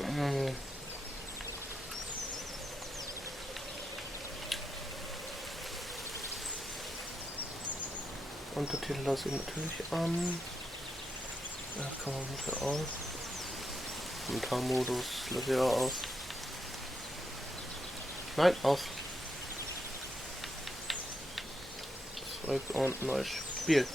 Mm. Untertitel lasse ich natürlich an. Das kann man bitte aus. Kommentarmodus lasse ich auch aus. Nein, aus. Zurück und neues Spiel.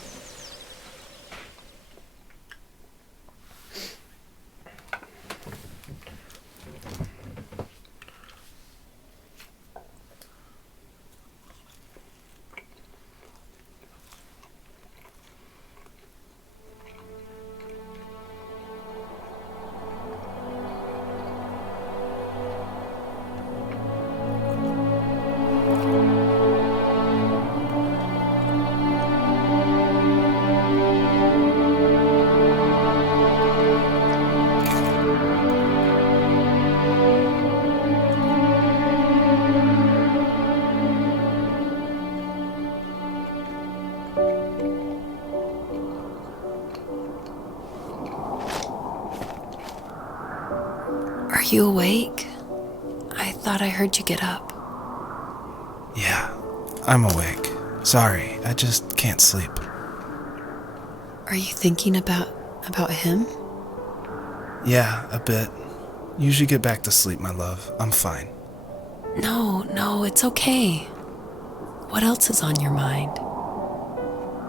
Are you awake? I thought I heard you get up. Yeah, I'm awake. Sorry, I just can't sleep. Are you thinking about him? Yeah, a bit. Usually get back to sleep, my love. I'm fine. No, it's okay. What else is on your mind?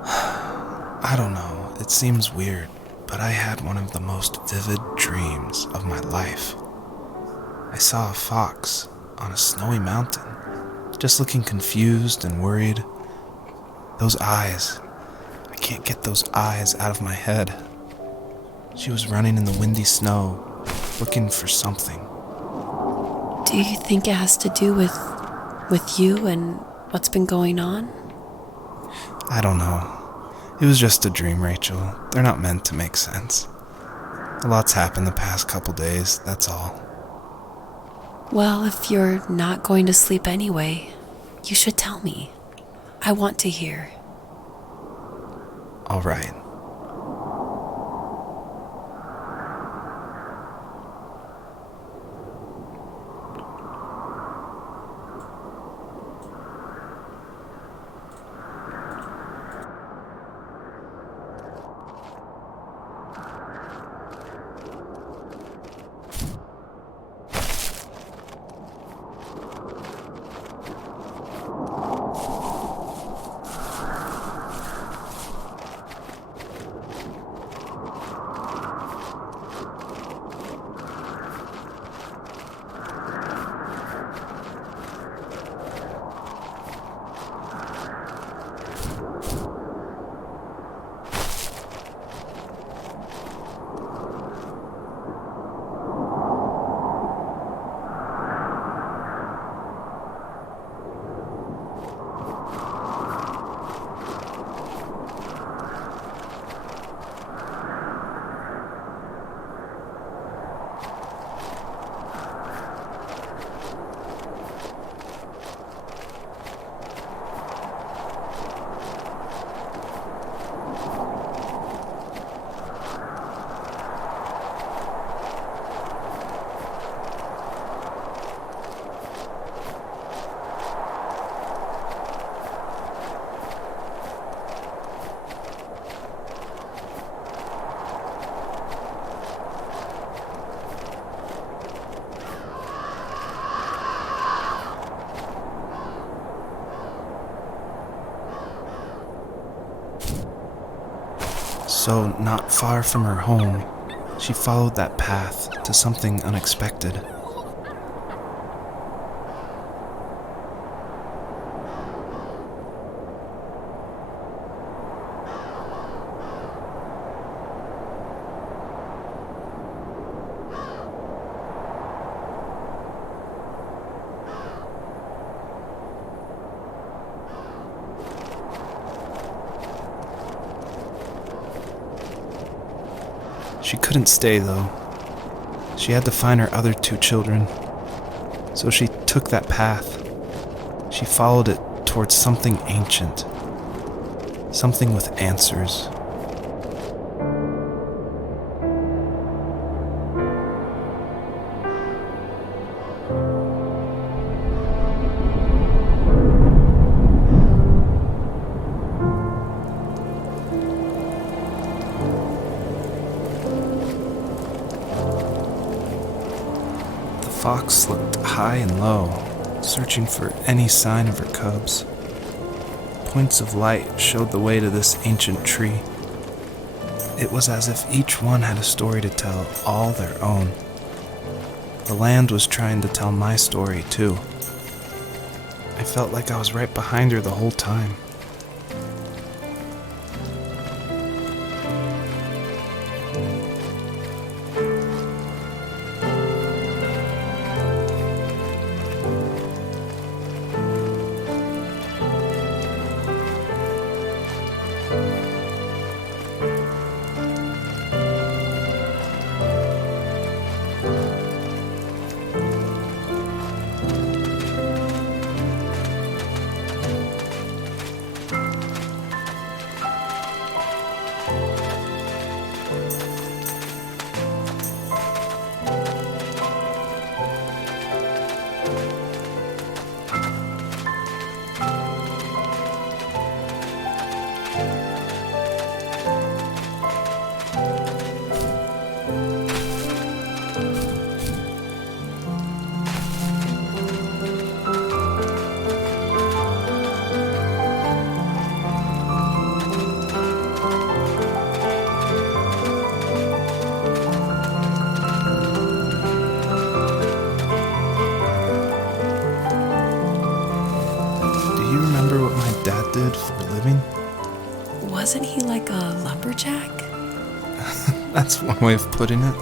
I don't know, it seems weird, but I had one of the most vivid dreams of my life. I saw a fox on a snowy mountain, just looking confused and worried. Those eyes, I can't get those eyes out of my head. She was running in the windy snow, looking for something. Do you think it has to do with you and what's been going on? I don't know. It was just a dream, Rachel. They're not meant to make sense. A lot's happened the past couple days, that's all. Well, if you're not going to sleep anyway, you should tell me. I want to hear. All right. So, not far from her home, she followed that path to something unexpected. She couldn't stay, though. She had to find her other 2 children. So she took that path. She followed it towards something ancient. Something with answers. fox looked high and low, searching for any sign of her cubs. Points of light showed the way to this ancient tree. It was as if each one had a story to tell, all their own. The land was trying to tell my story, too. I felt like I was right behind her the whole time. Dad did for a living? Wasn't he like a lumberjack? That's one way of putting it.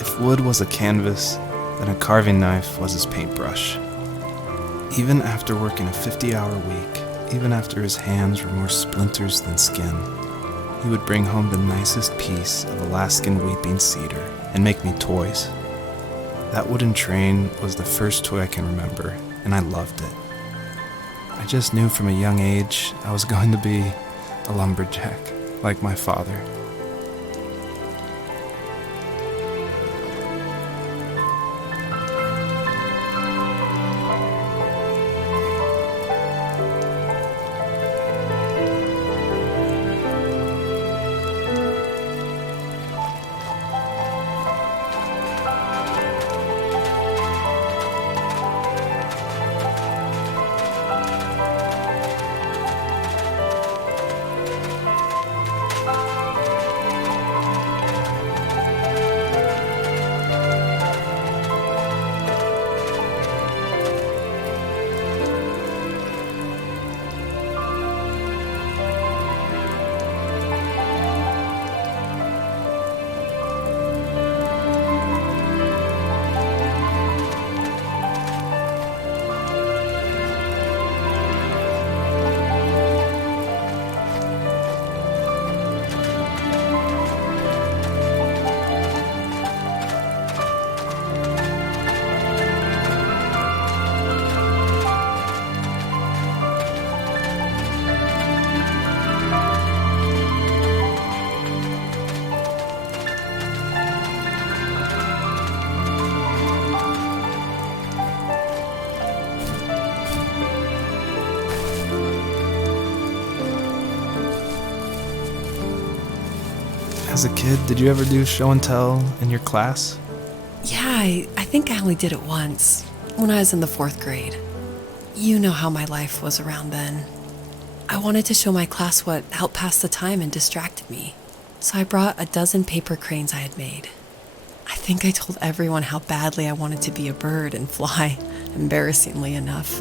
If wood was a canvas, then a carving knife was his paintbrush. Even after working a 50-hour week, even after his hands were more splinters than skin, he would bring home the nicest piece of Alaskan weeping cedar and make me toys. That wooden train was the first toy I can remember, and I loved it. I just knew from a young age I was going to be a lumberjack, like my father. As a kid, did you ever do show and tell in your class? Yeah, I think I only did it once, when I was in the 4th grade. You know how my life was around then. I wanted to show my class what helped pass the time and distracted me, so I brought a dozen paper cranes I had made. I think I told everyone how badly I wanted to be a bird and fly, embarrassingly enough.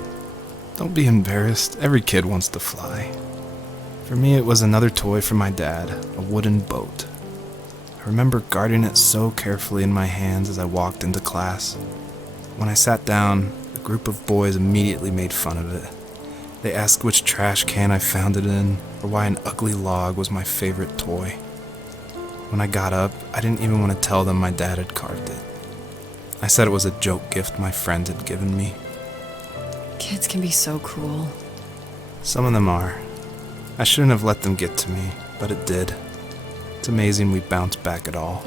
Don't be embarrassed. Every kid wants to fly. For me, it was another toy from my dad, a wooden boat. I remember guarding it so carefully in my hands as I walked into class. When I sat down, a group of boys immediately made fun of it. They asked which trash can I found it in, or why an ugly log was my favorite toy. When I got up, I didn't even want to tell them my dad had carved it. I said it was a joke gift my friend had given me. Kids can be so cruel. Some of them are. I shouldn't have let them get to me, but it did. It's amazing we bounced back at all.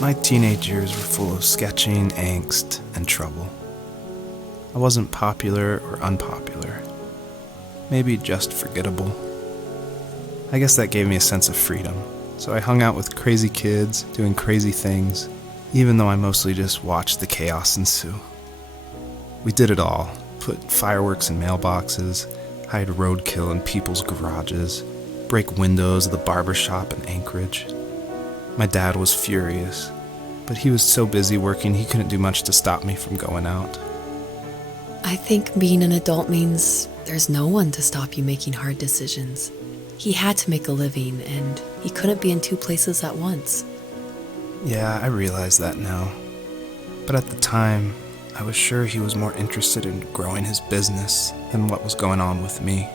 My teenage years were full of sketching, angst, and trouble. I wasn't popular or unpopular. Maybe just forgettable. I guess that gave me a sense of freedom, so I hung out with crazy kids, doing crazy things, even though I mostly just watched the chaos ensue. We did it all. Put fireworks in mailboxes, hide roadkill in people's garages, break windows of the barber shop in Anchorage. My dad was furious, but he was so busy working he couldn't do much to stop me from going out. I think being an adult means there's no one to stop you making hard decisions. He had to make a living, and he couldn't be in two places at once. Yeah, I realize that now. But at the time, I was sure he was more interested in growing his business than what was going on with me.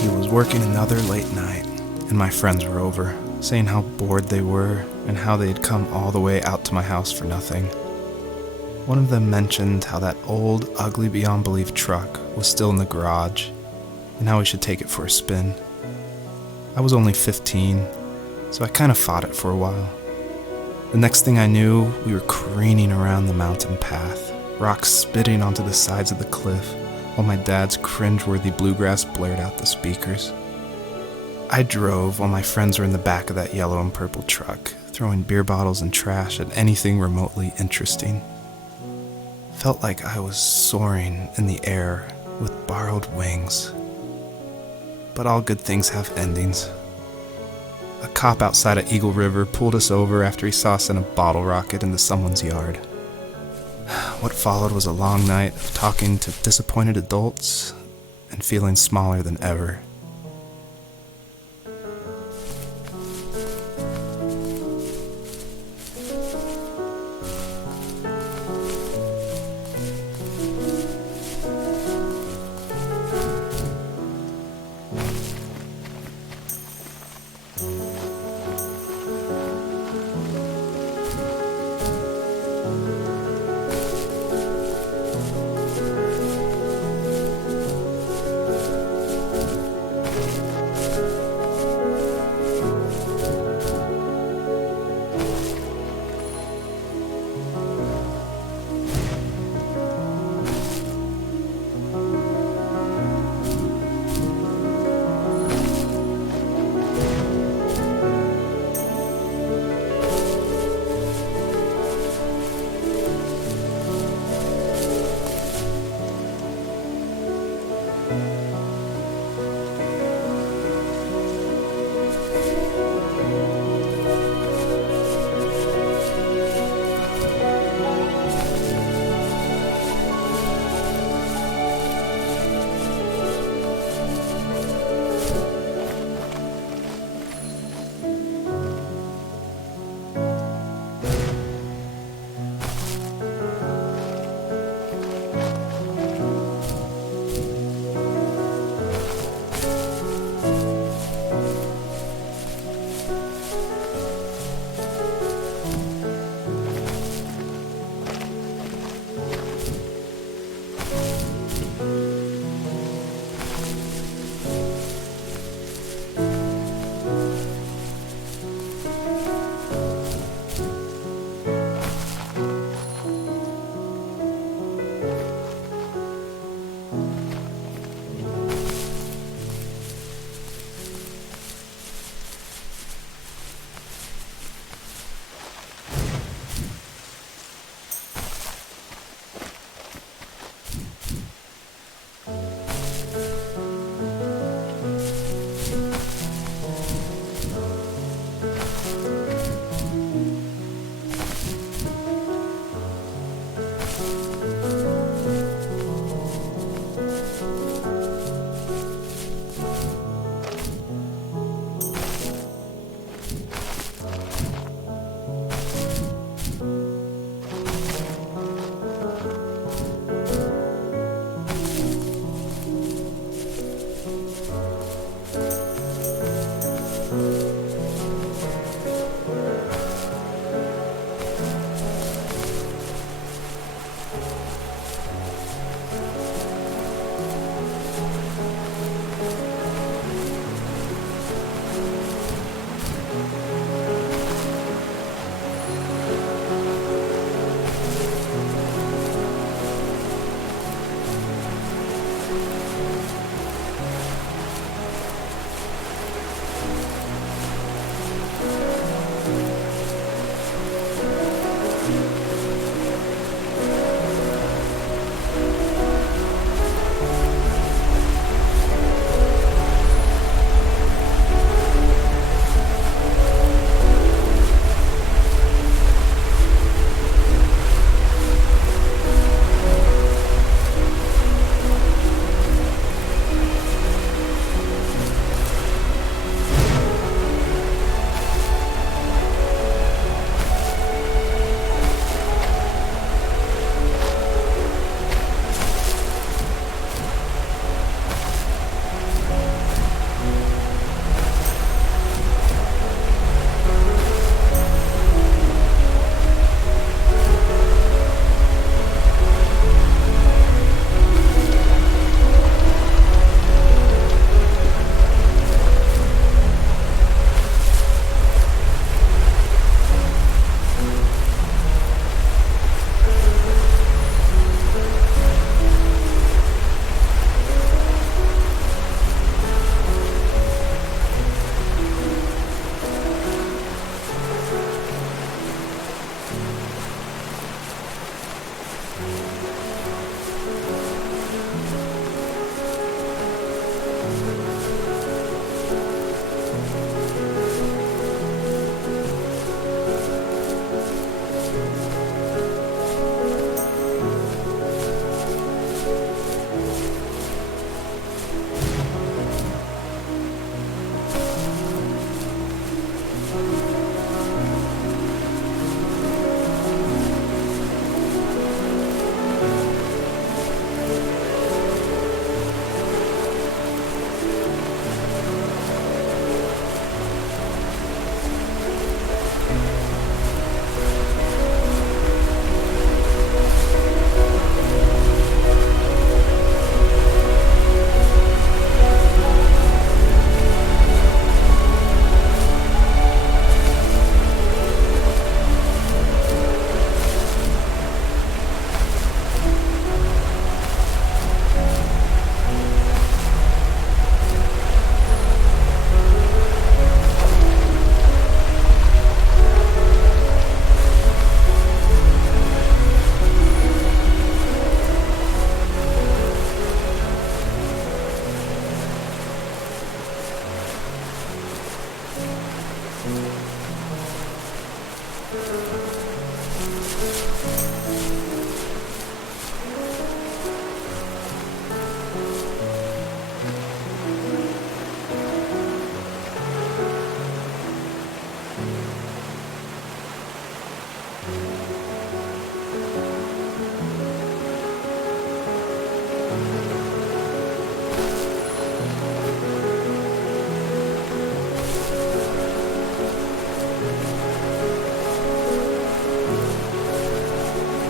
He was working another late night, and my friends were over, saying how bored they were and how they had come all the way out to my house for nothing. One of them mentioned how that old, ugly beyond belief truck was still in the garage, and how we should take it for a spin. I was only 15, so I kind of fought it for a while. The next thing I knew, we were careening around the mountain path, rocks spitting onto the sides of the cliff, while my dad's cringeworthy bluegrass blared out the speakers. I drove while my friends were in the back of that yellow and purple truck, throwing beer bottles and trash at anything remotely interesting. Felt like I was soaring in the air with borrowed wings. But all good things have endings. A cop outside of Eagle River pulled us over after he saw us in a bottle rocket into someone's yard. What followed was a long night of talking to disappointed adults and feeling smaller than ever.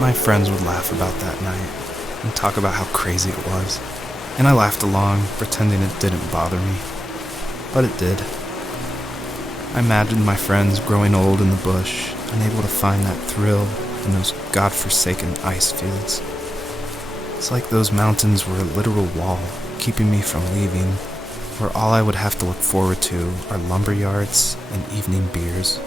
My friends would laugh about that night and talk about how crazy it was, and I laughed along, pretending it didn't bother me. But it did. I imagined my friends growing old in the bush, unable to find that thrill in those godforsaken ice fields. It's like those mountains were a literal wall, keeping me from leaving, where all I would have to look forward to are lumber yards and evening beers.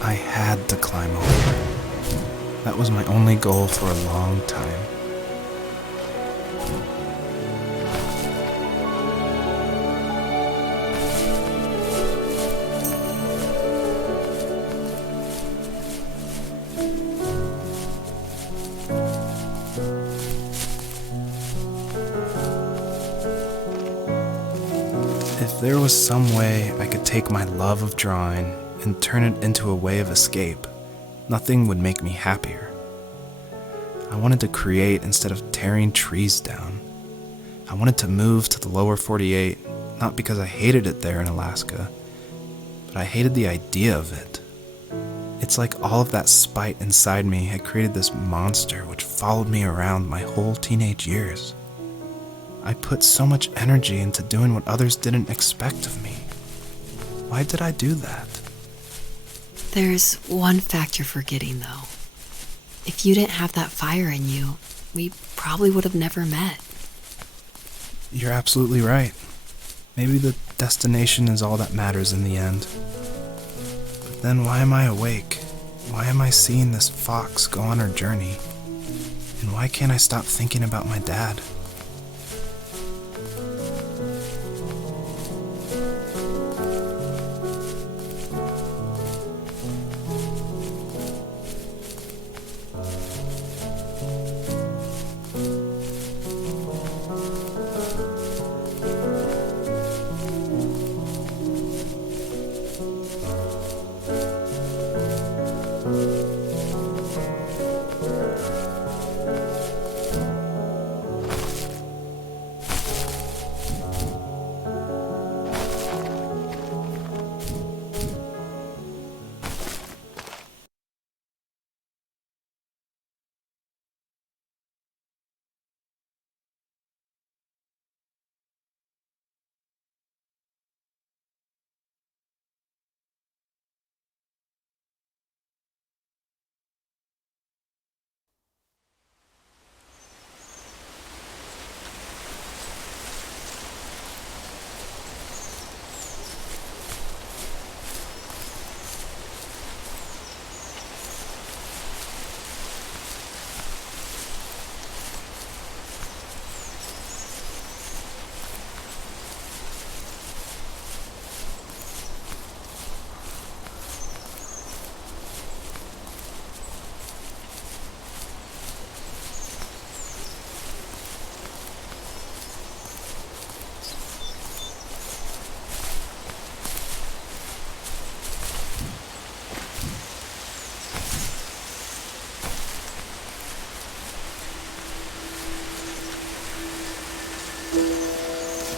I had to climb over. That was my only goal for a long time. If there was some way I could take my love of drawing and turn it into a way of escape, nothing would make me happier. I wanted to create instead of tearing trees down. I wanted to move to the lower 48, not because I hated it there in Alaska, but I hated the idea of it. It's like all of that spite inside me had created this monster which followed me around my whole teenage years. I put so much energy into doing what others didn't expect of me. Why did I do that? There's one fact you're forgetting, though. If you didn't have that fire in you, we probably would have never met. You're absolutely right. Maybe the destination is all that matters in the end. But then why am I awake? Why am I seeing this fox go on her journey? And why can't I stop thinking about my dad?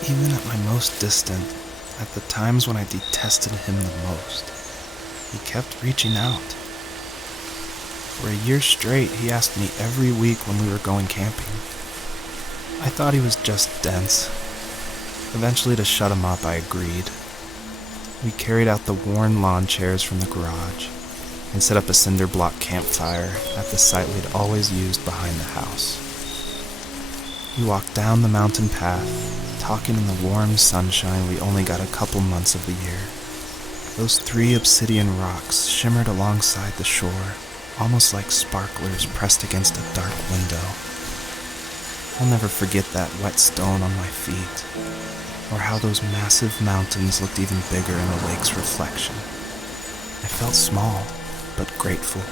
Even at my most distant, at the times when I detested him the most, he kept reaching out. For a year straight, he asked me every week when we were going camping. I thought he was just dense. Eventually, to shut him up, I agreed. We carried out the worn lawn chairs from the garage and set up a cinder block campfire at the site we'd always used behind the house. We walked down the mountain path, talking in the warm sunshine we only got a couple months of the year. Those 3 obsidian rocks shimmered alongside the shore, almost like sparklers pressed against a dark window. I'll never forget that wet stone on my feet, or how those massive mountains looked even bigger in the lake's reflection. I felt small, but grateful.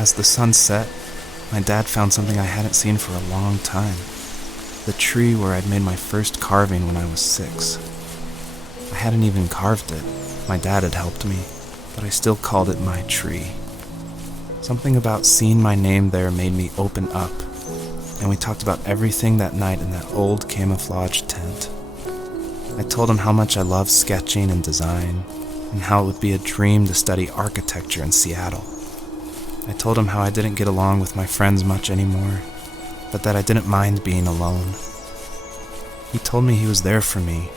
As the sun set, my dad found something I hadn't seen for a long time. The tree where I'd made my first carving when I was 6. I hadn't even carved it. My dad had helped me, but I still called it my tree. Something about seeing my name there made me open up, and we talked about everything that night in that old camouflage tent. I told him how much I loved sketching and design, and how it would be a dream to study architecture in Seattle. I told him how I didn't get along with my friends much anymore, but that I didn't mind being alone. He told me he was there for me,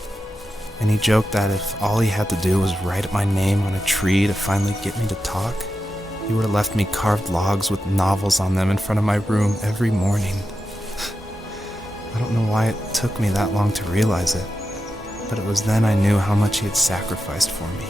and he joked that if all he had to do was write my name on a tree to finally get me to talk, He would have left me carved logs with novels on them in front of my room every morning. I don't know why it took me that long to realize it, but it was then I knew how much he had sacrificed for me.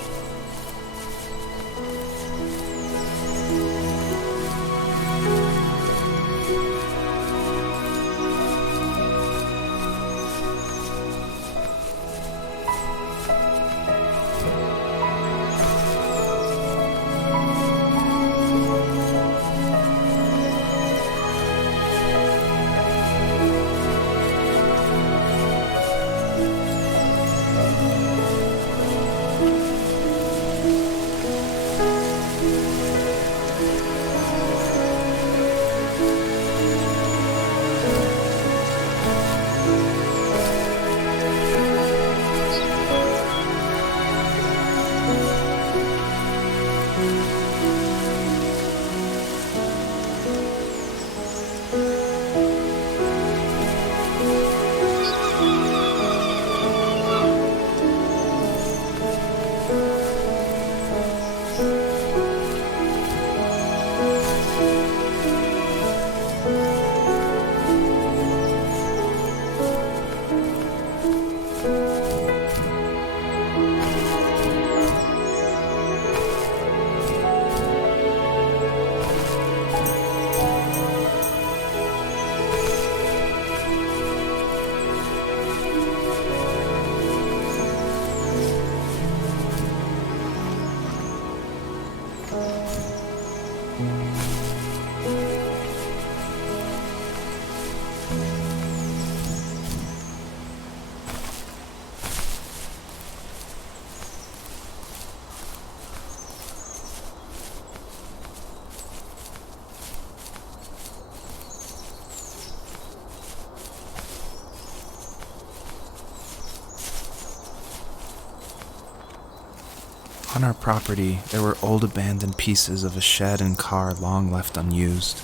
On our property, there were old abandoned pieces of a shed and car long left unused.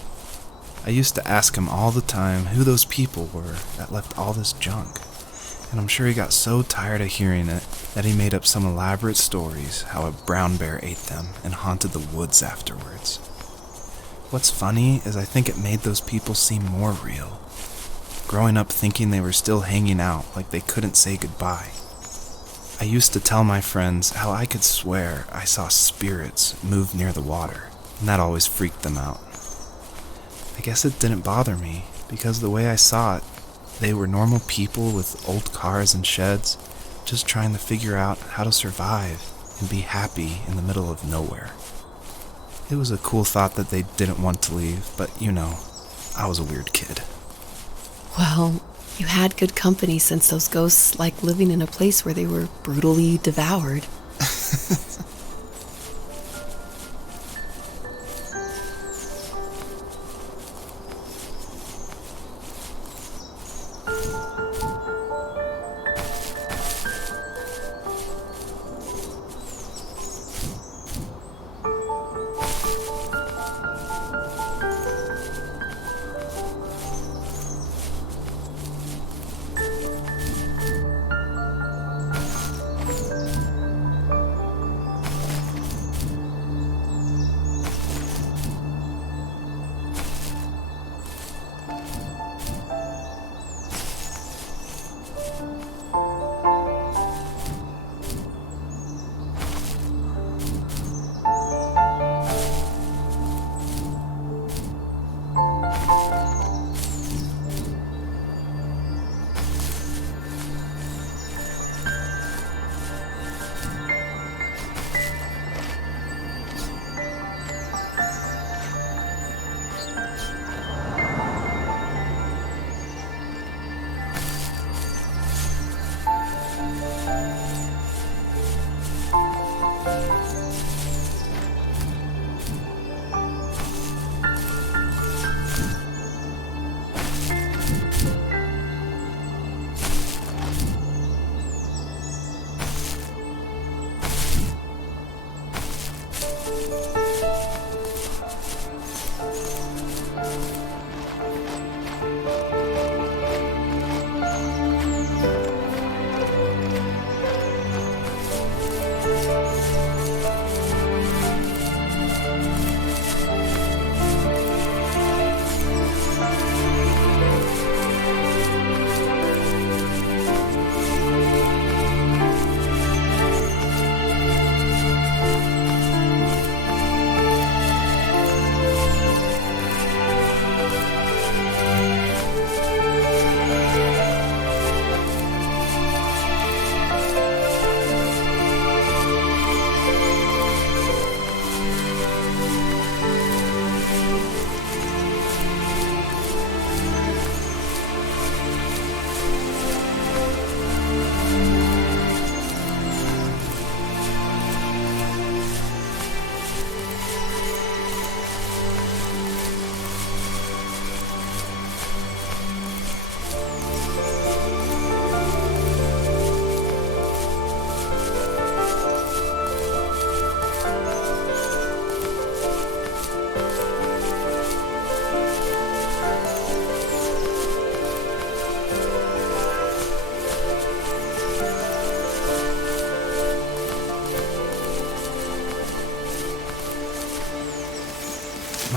I used to ask him all the time who those people were that left all this junk, and I'm sure he got so tired of hearing it that he made up some elaborate stories how a brown bear ate them and haunted the woods afterwards. What's funny is I think it made those people seem more real, growing up thinking they were still hanging out like they couldn't say goodbye. I used to tell my friends how I could swear I saw spirits move near the water, and that always freaked them out. I guess it didn't bother me, because the way I saw it, they were normal people with old cars and sheds, just trying to figure out how to survive and be happy in the middle of nowhere. It was a cool thought that they didn't want to leave, but I was a weird kid. Well, you had good company since those ghosts like living in a place where they were brutally devoured.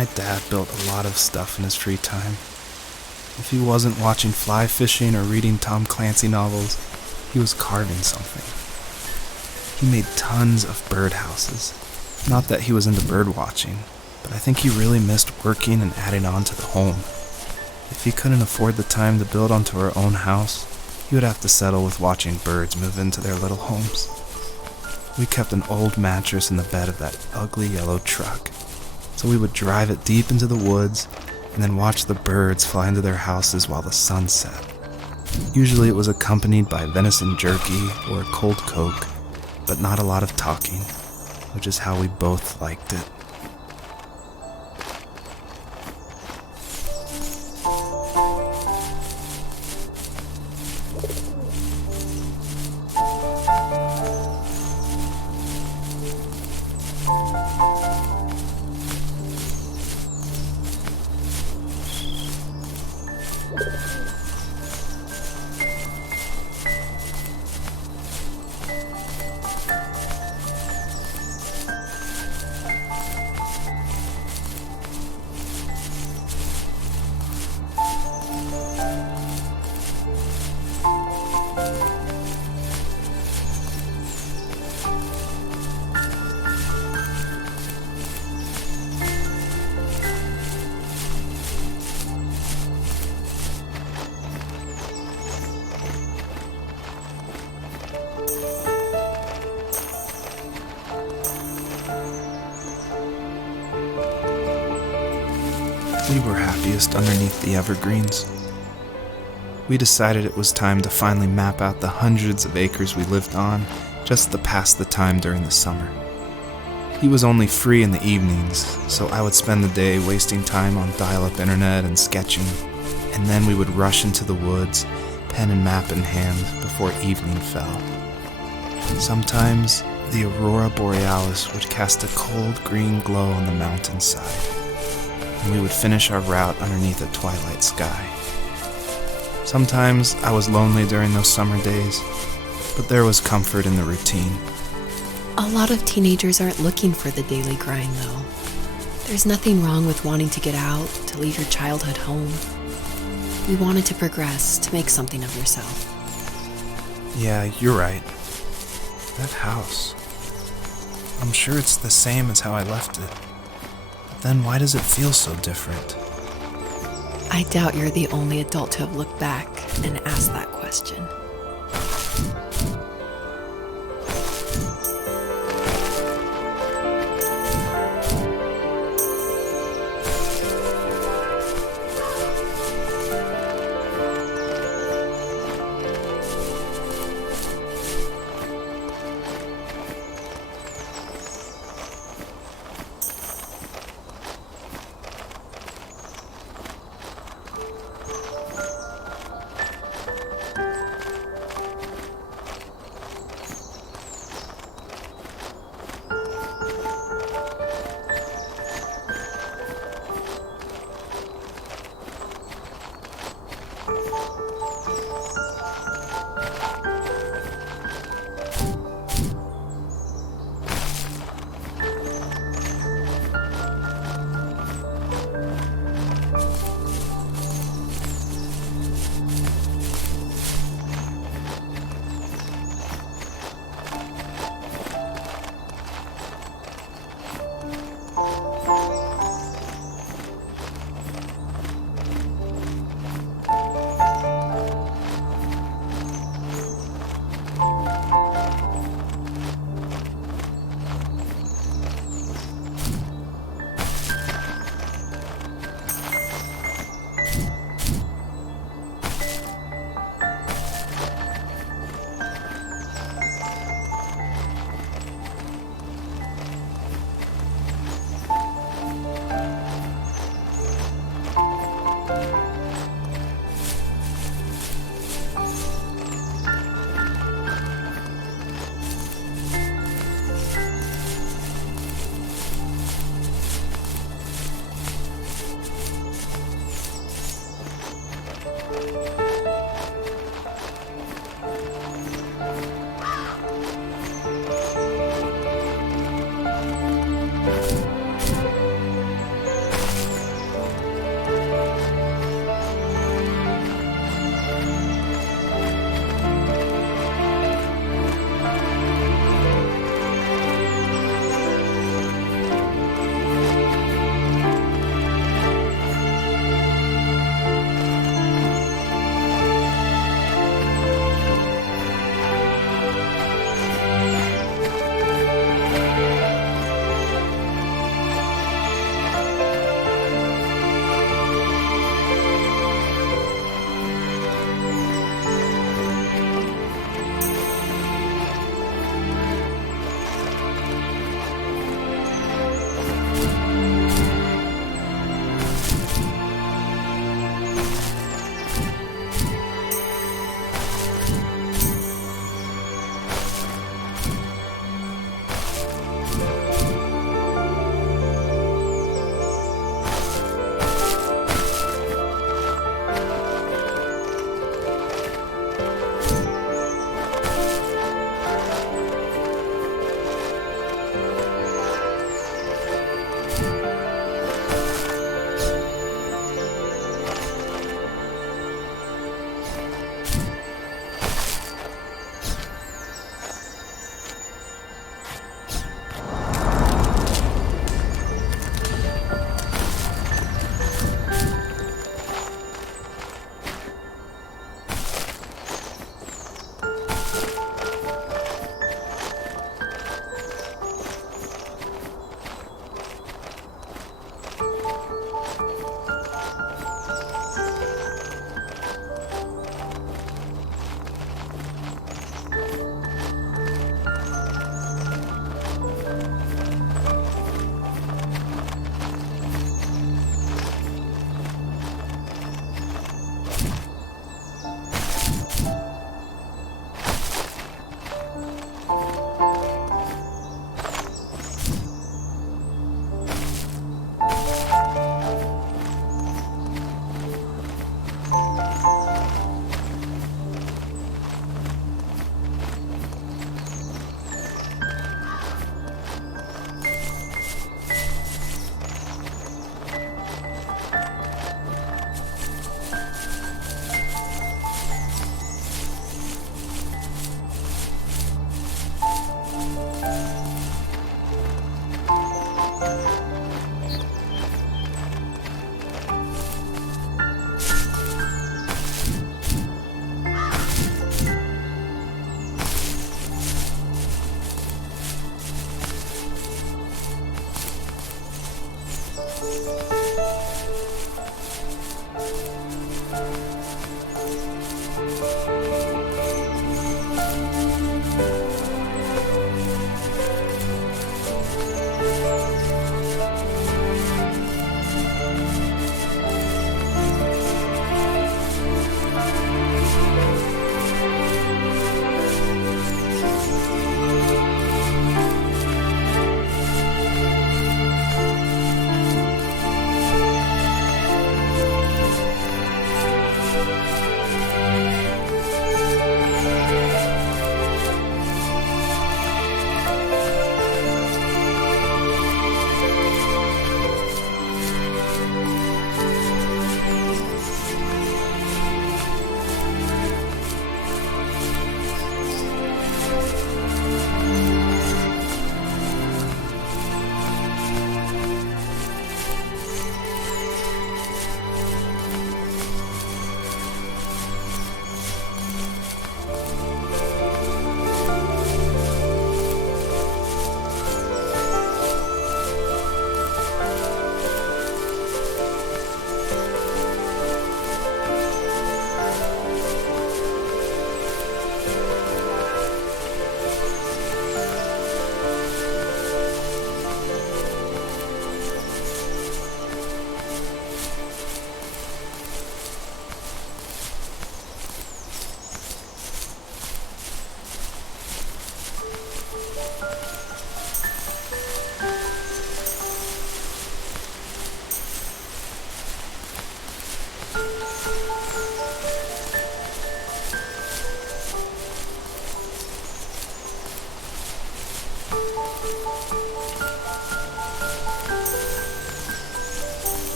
My dad built a lot of stuff in his free time. If he wasn't watching fly fishing or reading Tom Clancy novels, he was carving something. He made tons of birdhouses. Not that he was into bird watching, but I think he really missed working and adding on to the home. If he couldn't afford the time to build onto our own house, he would have to settle with watching birds move into their little homes. We kept an old mattress in the bed of that ugly yellow truck, so we would drive it deep into the woods and then watch the birds fly into their houses while the sun set. Usually it was accompanied by venison jerky or a cold Coke, but not a lot of talking, which is how we both liked it. We were happiest underneath the evergreens. We decided it was time to finally map out the hundreds of acres we lived on just to pass the time during the summer. He was only free in the evenings, so I would spend the day wasting time on dial-up internet and sketching, and then we would rush into the woods, pen and map in hand, before evening fell. Sometimes, the aurora borealis would cast a cold green glow on the mountainside, and we would finish our route underneath a twilight sky. Sometimes I was lonely during those summer days, but there was comfort in the routine. A lot of teenagers aren't looking for the daily grind, though. There's nothing wrong with wanting to get out, to leave your childhood home. You wanted to progress, to make something of yourself. Yeah, you're right. That house. I'm sure it's the same as how I left it. But then why does it feel so different? I doubt you're the only adult to have looked back and asked that question.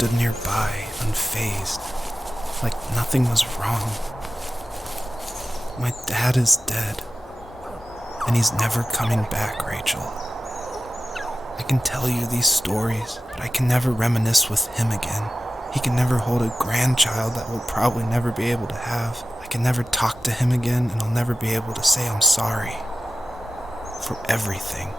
stood nearby, unfazed, like nothing was wrong. My dad is dead, and he's never coming back, Rachel. I can tell you these stories, but I can never reminisce with him again. He can never hold a grandchild that we'll probably never be able to have. I can never talk to him again, and I'll never be able to say I'm sorry for everything.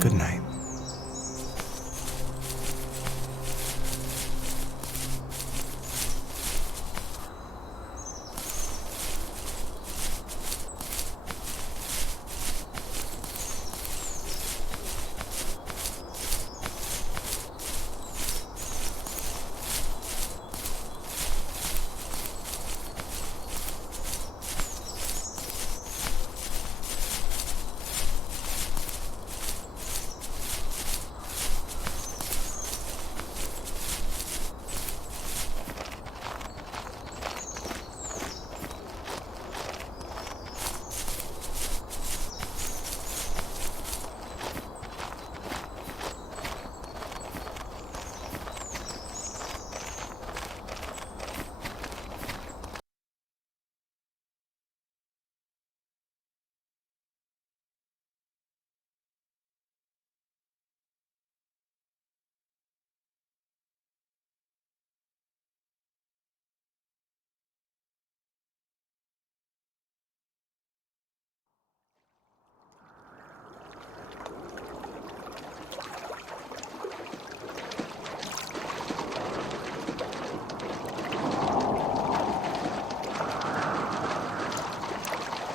Good night.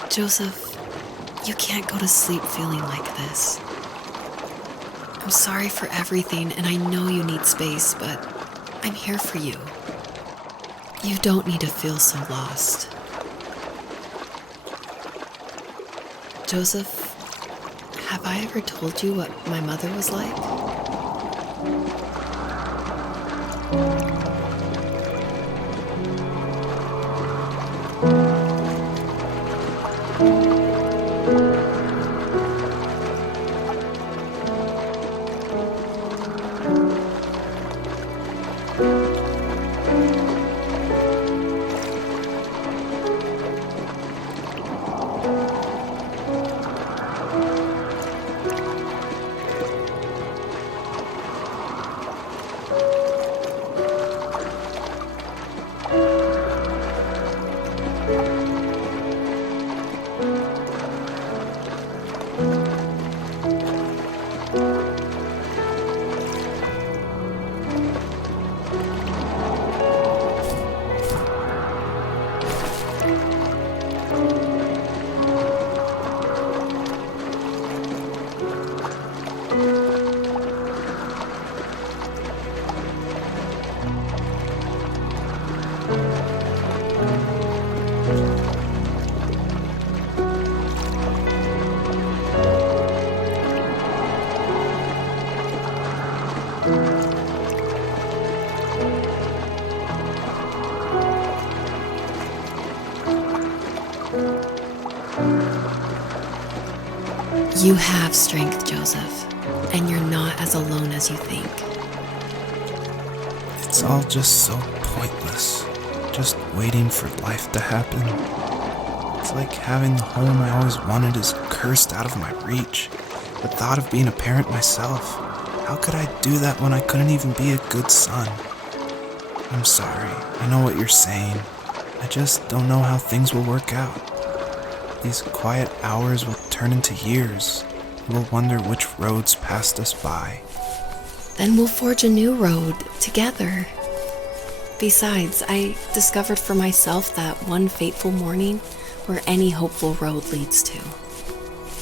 Joseph, you can't go to sleep feeling like this. I'm sorry for everything, and I know you need space, but I'm here for you. You don't need to feel so lost. Joseph, have I ever told you what my mother was like? You have strength, Joseph, and you're not as alone as you think. It's all just so pointless. Just waiting for life to happen. It's like having the home I always wanted is cursed out of my reach. The thought of being a parent myself. How could I do that when I couldn't even be a good son? I'm sorry. I know what you're saying. I just don't know how things will work out. These quiet hours will turn into years. We'll wonder which roads passed us by. Then we'll forge a new road together. Besides, I discovered for myself that one fateful morning where any hopeful road leads to.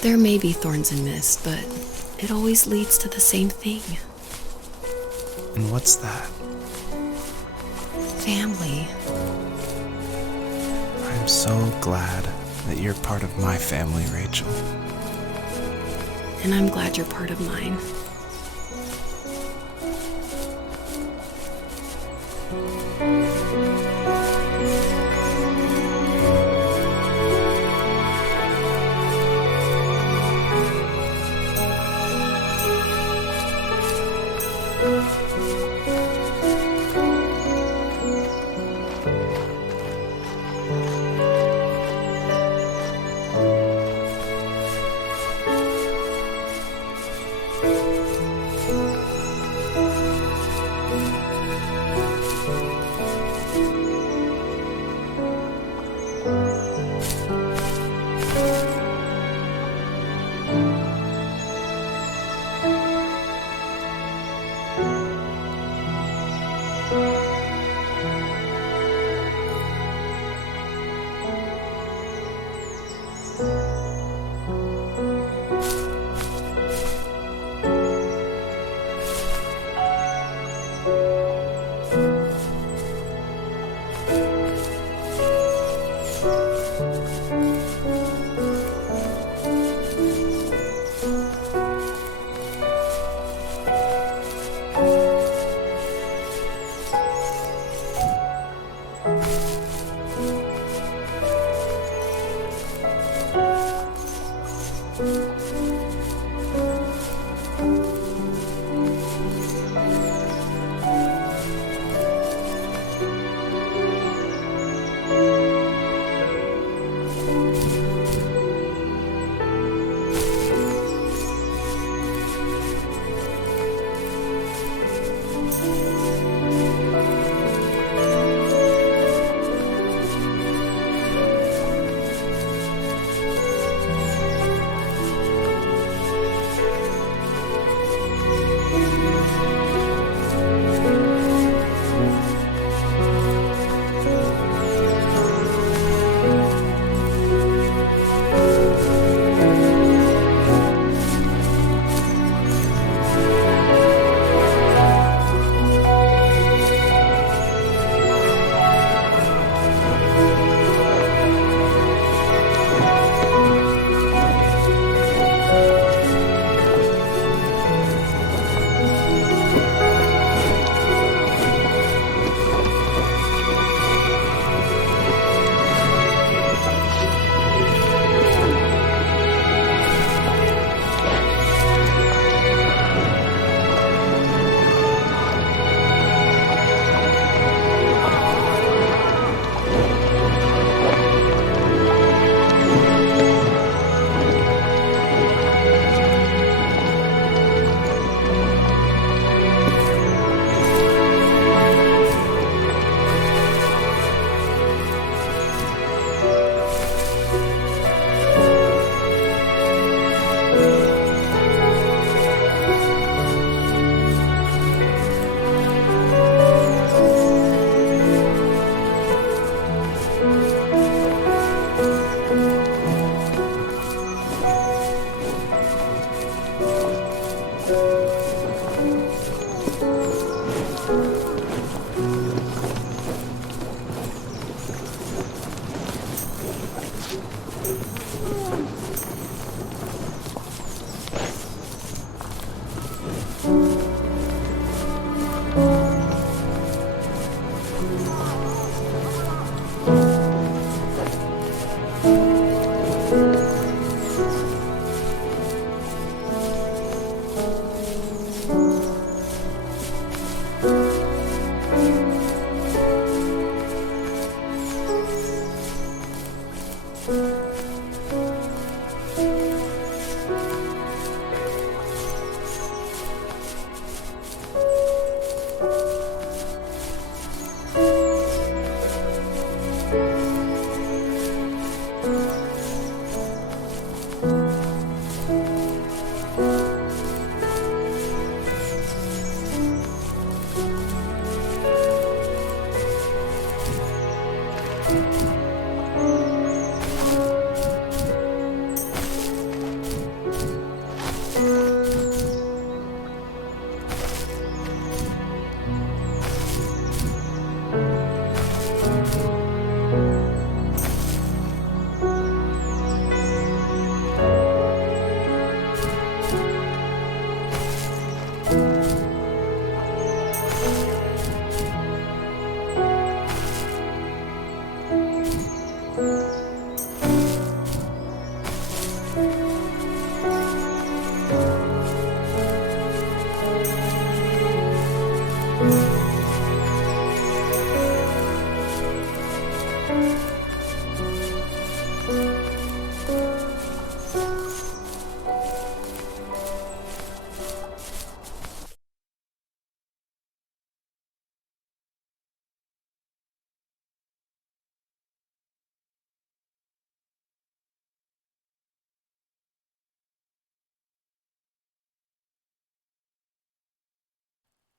There may be thorns and mist, but it always leads to the same thing. And what's that? Family. I'm so glad that you're part of my family, Rachel. And I'm glad you're part of mine.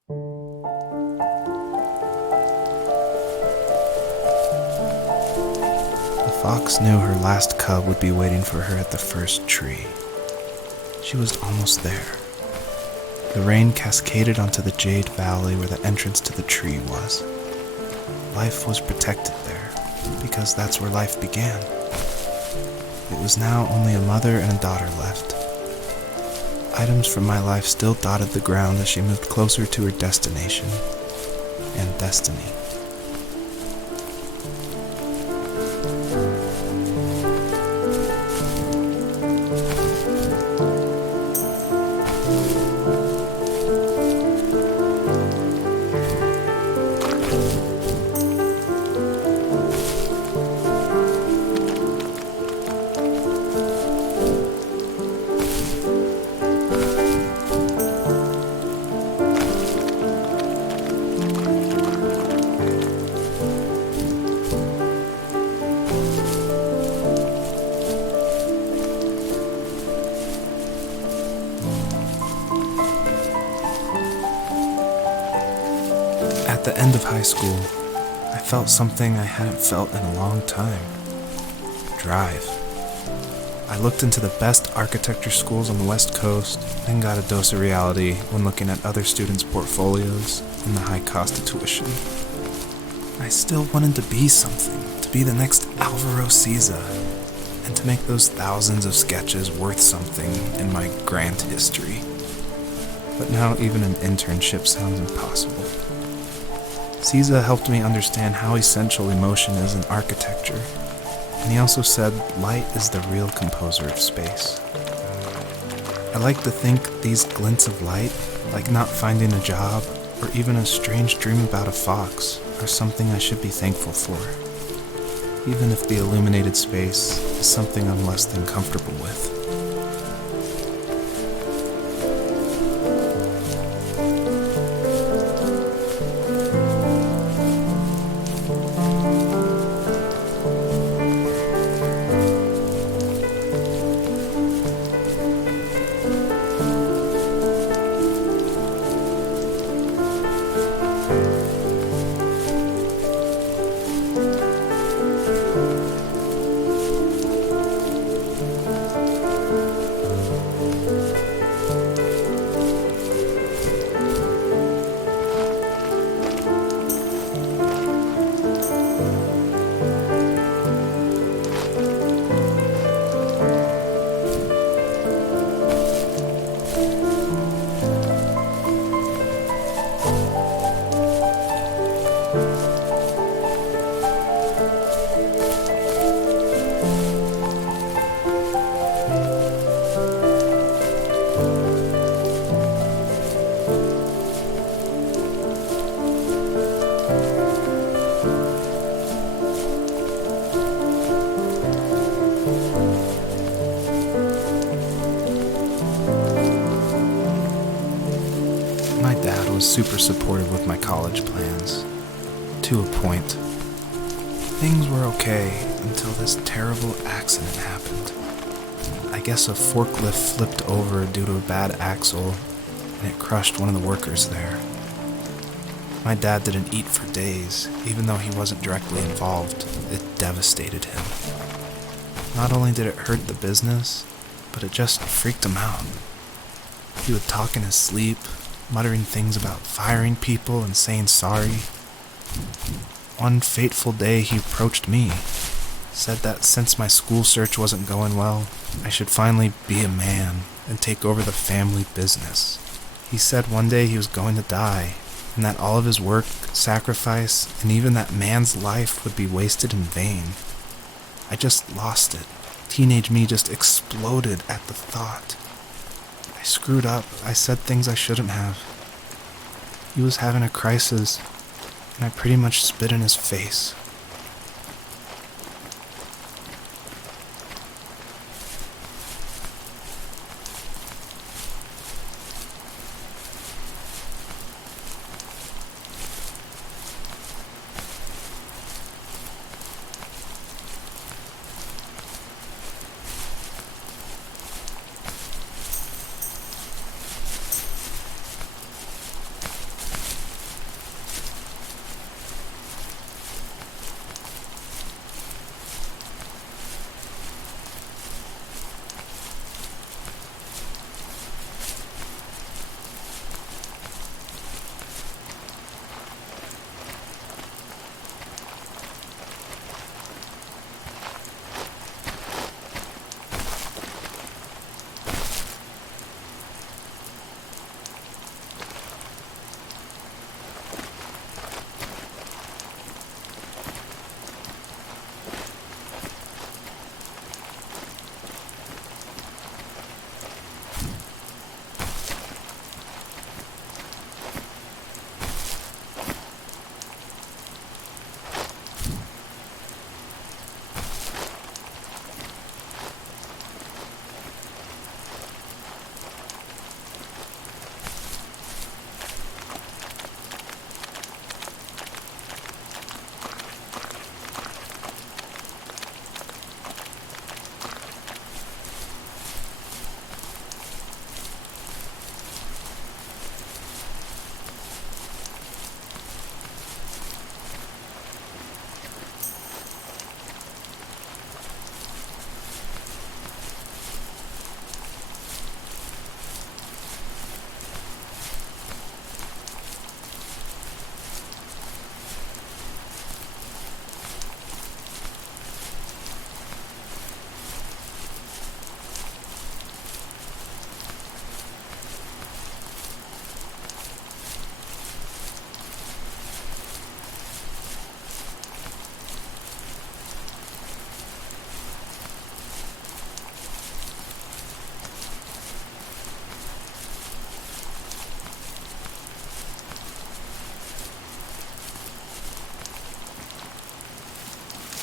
The fox knew her last cub would be waiting for her at the first tree. She was almost there. The rain cascaded onto the jade valley where the entrance to the tree was. Life was protected there, because that's where life began. It was now only a mother and a daughter left. Items from my life still dotted the ground as she moved closer to her destination and destiny. At the end of high school, I felt something I hadn't felt in a long time. Drive. I looked into the best architecture schools on the West Coast, then got a dose of reality when looking at other students' portfolios and the high cost of tuition. I still wanted to be something, to be the next Alvaro Siza, and to make those thousands of sketches worth something in my grant history. But now even an internship sounds impossible. Siza helped me understand how essential emotion is in architecture, and he also said light is the real composer of space. I like to think these glints of light, like not finding a job or even a strange dream about a fox, are something I should be thankful for, even if the illuminated space is something I'm less than comfortable with. My dad was super supportive with my college plans, to a point. Things were okay until this terrible accident happened. I guess a forklift flipped over due to a bad axle, and it crushed one of the workers there. My dad didn't eat for days, even though he wasn't directly involved. It devastated him. Not only did it hurt the business, but it just freaked him out. He would talk in his sleep, muttering things about firing people and saying sorry. One fateful day he approached me, said that since my school search wasn't going well, I should finally be a man and take over the family business. He said one day he was going to die, and that all of his work, sacrifice, and even that man's life would be wasted in vain. I just lost it. Teenage me just exploded at the thought. I screwed up. I said things I shouldn't have. He was having a crisis, and I pretty much spit in his face.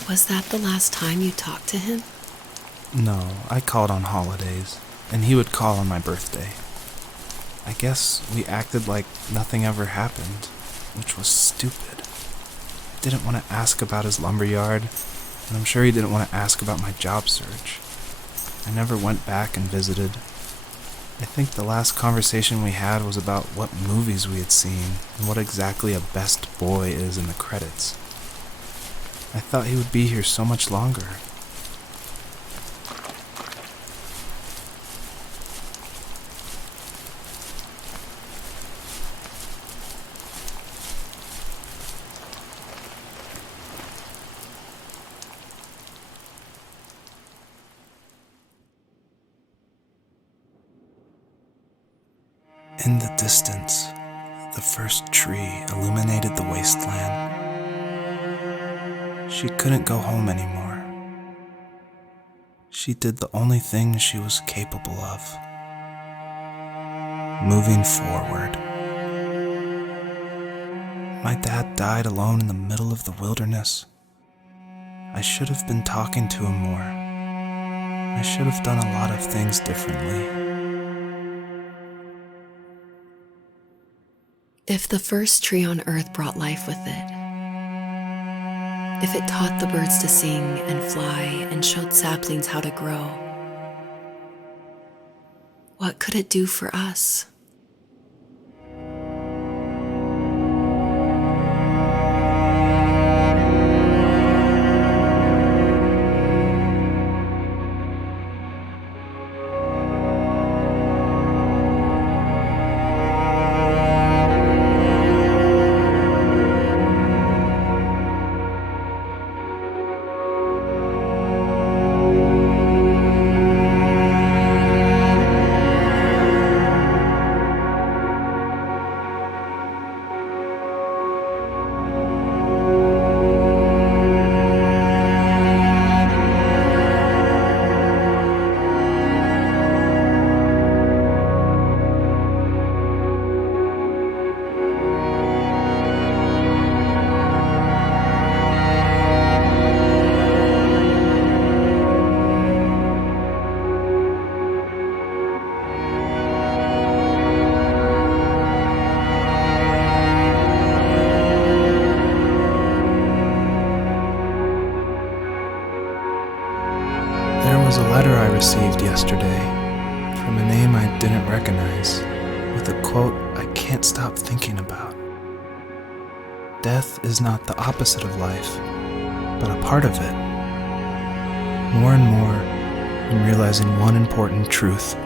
Was that the last time you talked to him? No, I called on holidays, and he would call on my birthday. I guess we acted like nothing ever happened, which was stupid. I didn't want to ask about his lumberyard, and I'm sure he didn't want to ask about my job search. I never went back and visited. I think the last conversation we had was about what movies we had seen and what exactly a best boy is in the credits. I thought he would be here so much longer. In the distance, the first tree illuminated the wasteland. She couldn't go home anymore. She did the only thing she was capable of. Moving forward. My dad died alone in the middle of the wilderness. I should have been talking to him more. I should have done a lot of things differently. If the first tree on earth brought life with it, if it taught the birds to sing and fly and showed saplings how to grow, what could it do for us? received yesterday from a name I didn't recognize, with a quote I can't stop thinking about. Death is not the opposite of life, but a part of it. More and more, I'm realizing one important truth.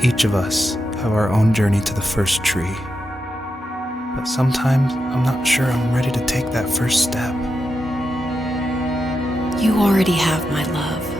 Each of us have our own journey to the first tree. But sometimes I'm not sure I'm ready to take that first step. You already have my love.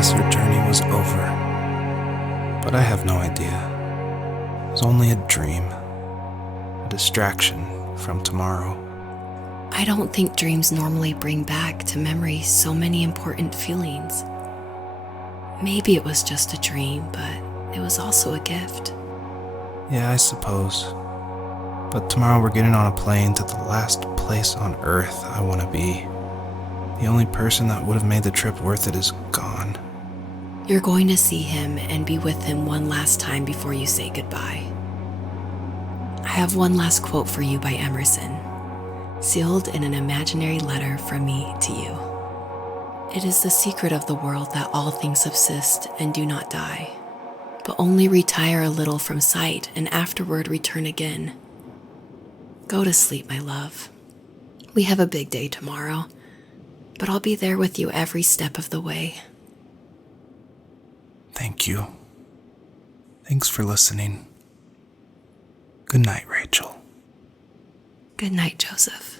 Her journey was over, but I have no idea. It was only a dream, a distraction from tomorrow. I don't think dreams normally bring back to memory so many important feelings. Maybe it was just a dream, but it was also a gift. Yeah, I suppose. But tomorrow we're getting on a plane to the last place on Earth I want to be. The only person that would have made the trip worth it is gone. You're going to see him and be with him one last time before you say goodbye. I have one last quote for you by Emerson, sealed in an imaginary letter from me to you. It is the secret of the world that all things subsist and do not die, but only retire a little from sight and afterward return again. Go to sleep, my love. We have a big day tomorrow, but I'll be there with you every step of the way. Thank you. Thanks for listening. Good night, Rachel. Good night, Joseph.